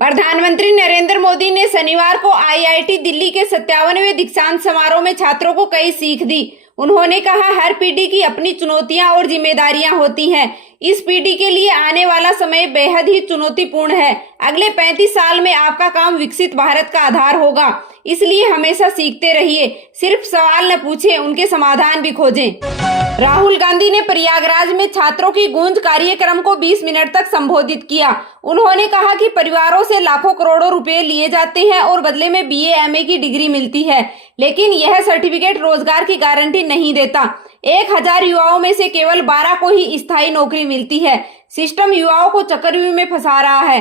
प्रधानमंत्री नरेंद्र मोदी ने शनिवार को आईआईटी दिल्ली के 57वें दीक्षांत समारोह में छात्रों को कई सीख दी। उन्होंने कहा, हर पीढ़ी की अपनी चुनौतियां और जिम्मेदारियां होती हैं। इस पीढ़ी के लिए आने वाला समय बेहद ही चुनौतीपूर्ण है। अगले 35 साल में आपका काम विकसित भारत का आधार होगा, इसलिए हमेशा सीखते रहिए। सिर्फ सवाल न पूछें, उनके समाधान भी खोजें। राहुल गांधी ने प्रयागराज में छात्रों की गूंज कार्यक्रम को 20 मिनट तक संबोधित किया। उन्होंने कहा कि परिवारों से लाखों करोड़ों रुपए लिए जाते हैं और बदले में बीए एमए की डिग्री मिलती है, लेकिन यह सर्टिफिकेट रोजगार की गारंटी नहीं देता। 1000 युवाओं में से केवल 12 को ही स्थायी नौकरी मिलती है। सिस्टम युवाओं को चक्रव्यूह में फंसा रहा है।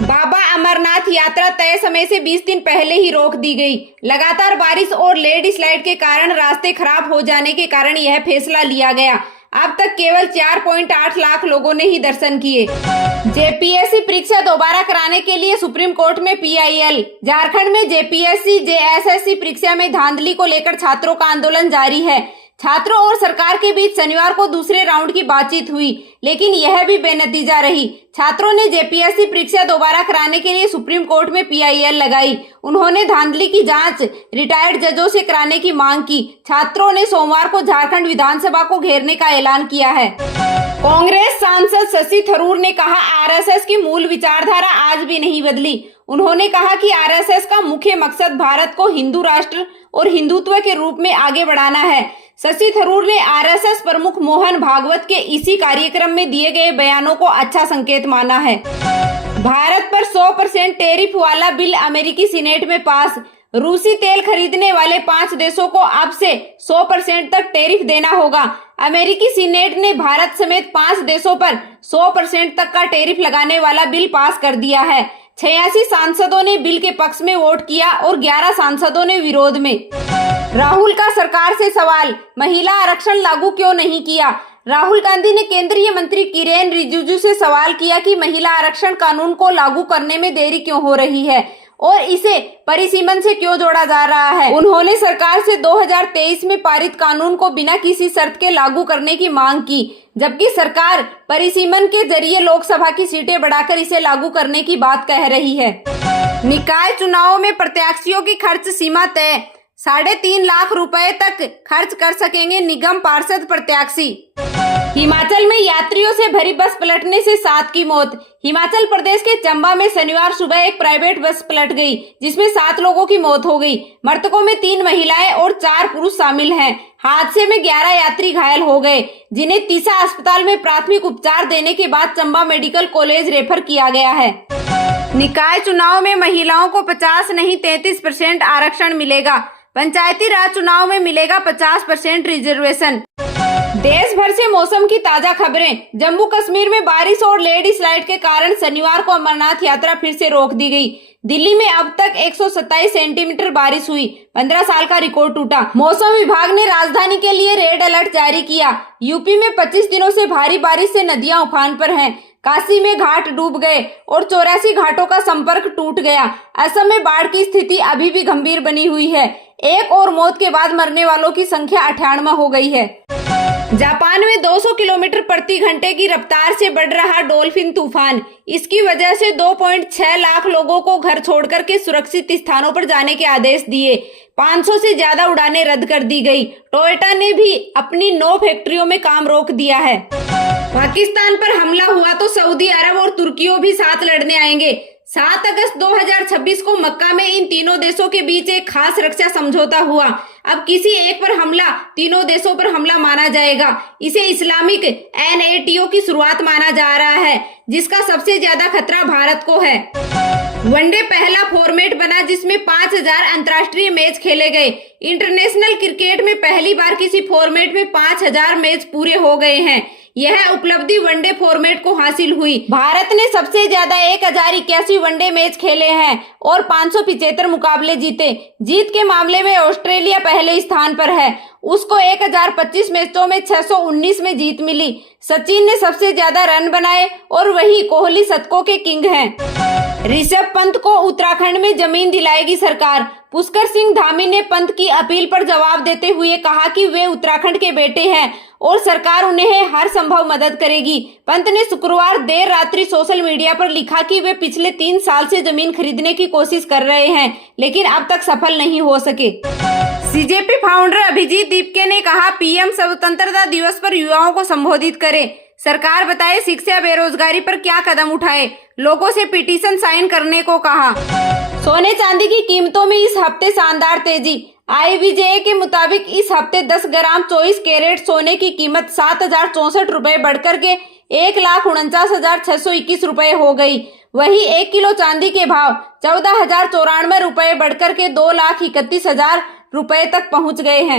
बाबा अमरनाथ यात्रा तय समय से 20 दिन पहले ही रोक दी गई। लगातार बारिश और लैंडस्लाइड के कारण रास्ते खराब हो जाने के कारण यह फैसला लिया गया। अब तक केवल 4.8 लाख लोगों ने ही दर्शन किए। जेपीएससी परीक्षा दोबारा कराने के लिए सुप्रीम कोर्ट में पीआईएल। झारखंड में जेपीएससी जेएसएससी परीक्षा में धांधली को लेकर छात्रों का आंदोलन जारी है। छात्रों और सरकार के बीच शनिवार को दूसरे राउंड की बातचीत हुई, लेकिन यह भी बेनतीजा रही। छात्रों ने जेपीएससी परीक्षा दोबारा कराने के लिए सुप्रीम कोर्ट में पीआईएल लगाई। उन्होंने धांधली की जांच रिटायर्ड जजों से कराने की मांग की। छात्रों ने सोमवार को झारखंड विधानसभा को घेरने का ऐलान किया है। कांग्रेस सांसद शशि थरूर ने कहा, आरएसएस की मूल विचारधारा आज भी नहीं बदली। उन्होंने कहा कि आरएसएस का मुख्य मकसद भारत को हिंदू राष्ट्र और हिंदुत्व के रूप में आगे बढ़ाना है। शशि थरूर ने आरएसएस प्रमुख मोहन भागवत के इसी कार्यक्रम में दिए गए बयानों को अच्छा संकेत माना है। भारत पर 100% टैरिफ वाला बिल अमेरिकी सीनेट में पास। रूसी तेल खरीदने वाले 5 देशों को अब से 100% तक टैरिफ देना होगा। अमेरिकी सीनेट ने भारत समेत 5 देशों पर 100% तक का टैरिफ लगाने वाला बिल पास कर दिया है। 86 सांसदों ने बिल के पक्ष में वोट किया और 11 सांसदों ने विरोध में। राहुल का सरकार से सवाल, महिला आरक्षण लागू क्यों नहीं किया? राहुल गांधी ने केंद्रीय मंत्री किरेन रिजिजू से सवाल किया कि महिला आरक्षण कानून को लागू करने में देरी क्यों हो रही है और इसे परिसीमन से क्यों जोड़ा जा रहा है। उन्होंने सरकार से 2023 में पारित कानून को बिना किसी शर्त के लागू करने की मांग की, जबकि सरकार परिसीमन के जरिए लोकसभा की सीटें बढ़ाकर इसे लागू करने की बात कह रही है। निकाय चुनावों में प्रत्याशियों की खर्च सीमा तय। 3.5 लाख रुपए तक खर्च कर सकेंगे निगम पार्षद प्रत्याशी। हिमाचल में यात्रियों से भरी बस पलटने से 7 की मौत। हिमाचल प्रदेश के चंबा में शनिवार सुबह एक प्राइवेट बस पलट गई, जिसमें 7 लोगों की मौत हो गई। मृतकों में 3 महिलाएं और 4 पुरुष शामिल हैं। हादसे में 11 यात्री घायल हो गए, जिन्हें तीसा अस्पताल में प्राथमिक उपचार देने के बाद चंबा मेडिकल कॉलेज रेफर किया गया है। निकाय चुनाव में महिलाओं को 50 नहीं 33% आरक्षण मिलेगा। पंचायती राज चुनाव में मिलेगा 50% रिजर्वेशन। देश भर से मौसम की ताजा खबरें। जम्मू कश्मीर में बारिश और लैंडस्लाइड के कारण शनिवार को अमरनाथ यात्रा फिर से रोक दी गई। दिल्ली में अब तक 127 सेंटीमीटर बारिश हुई। 15 साल का रिकॉर्ड टूटा। मौसम विभाग ने राजधानी के लिए रेड अलर्ट जारी किया। यूपी में 25 दिनों से भारी बारिश से नदियां उफान पर हैं। काशी में घाट डूब गए और 84 घाटों का संपर्क टूट गया। असम में बाढ़ की स्थिति अभी भी गंभीर बनी हुई है। एक और मौत के बाद मरने वालों की संख्या 98 हो गई है। जापान में 200 किलोमीटर प्रति घंटे की रफ्तार से बढ़ रहा डॉल्फिन तूफान। इसकी वजह से 2.6 लाख लोगों को घर छोड़कर के सुरक्षित स्थानों पर जाने के आदेश दिए। 500 से ज्यादा उड़ानें रद्द कर दी गई। टोयोटा ने भी अपनी 9 फैक्ट्रियों में काम रोक दिया है। पाकिस्तान पर हमला हुआ तो सऊदी अरब और तुर्की भी साथ लड़ने आएंगे। 7 अगस्त 2026 को मक्का में इन तीनों देशों के बीच एक खास रक्षा समझौता हुआ। अब किसी एक पर हमला तीनों देशों पर हमला माना जाएगा। इसे इस्लामिक NATO की शुरुआत माना जा रहा है, जिसका सबसे ज्यादा खतरा भारत को है। वनडे पहला फॉर्मेट बना जिसमें 5000 अंतर्राष्ट्रीय मैच खेले गए। इंटरनेशनल क्रिकेट में पहली बार किसी फॉर्मेट में 5000 मैच पूरे हो गए हैं। यह उपलब्धि वनडे फॉर्मेट को हासिल हुई। भारत ने सबसे ज्यादा 1081 वनडे मैच खेले हैं और 575 मुकाबले जीते। जीत के मामले में ऑस्ट्रेलिया पहले स्थान पर है। उसको 1025 मैचों में 619 में जीत मिली। सचिन ने सबसे ज्यादा रन बनाए और वही कोहली शतकों के किंग हैं। ऋषभ पंत को उत्तराखंड में जमीन दिलाएगी सरकार। पुष्कर सिंह धामी ने पंत की अपील पर जवाब देते हुए कहा कि वे उत्तराखंड के बेटे हैं और सरकार उन्हें हर संभव मदद करेगी। पंत ने शुक्रवार देर रात्रि सोशल मीडिया पर लिखा कि वे पिछले 3 साल से जमीन खरीदने की कोशिश कर रहे हैं, लेकिन अब तक सफल नहीं हो सके। सीजेपी फाउंडर अभिजीत दीपके ने कहा, पीएम स्वतंत्रता दिवस पर युवाओं को संबोधित करें। सरकार बताए शिक्षा बेरोजगारी पर क्या कदम उठाए। लोगों से पिटीशन साइन करने को कहा। सोने चांदी की कीमतों में इस हफ्ते शानदार तेजी। IBJ के मुताबिक इस हफ्ते 10 ग्राम 24 कैरेट सोने की कीमत 7,064 रुपए बढ़कर के 1,49,621 रुपए हो गई। वहीं 1 किलो चांदी के भाव 14,094 रुपए बढ़कर के 2,31,000 रुपए तक पहुंच गए हैं।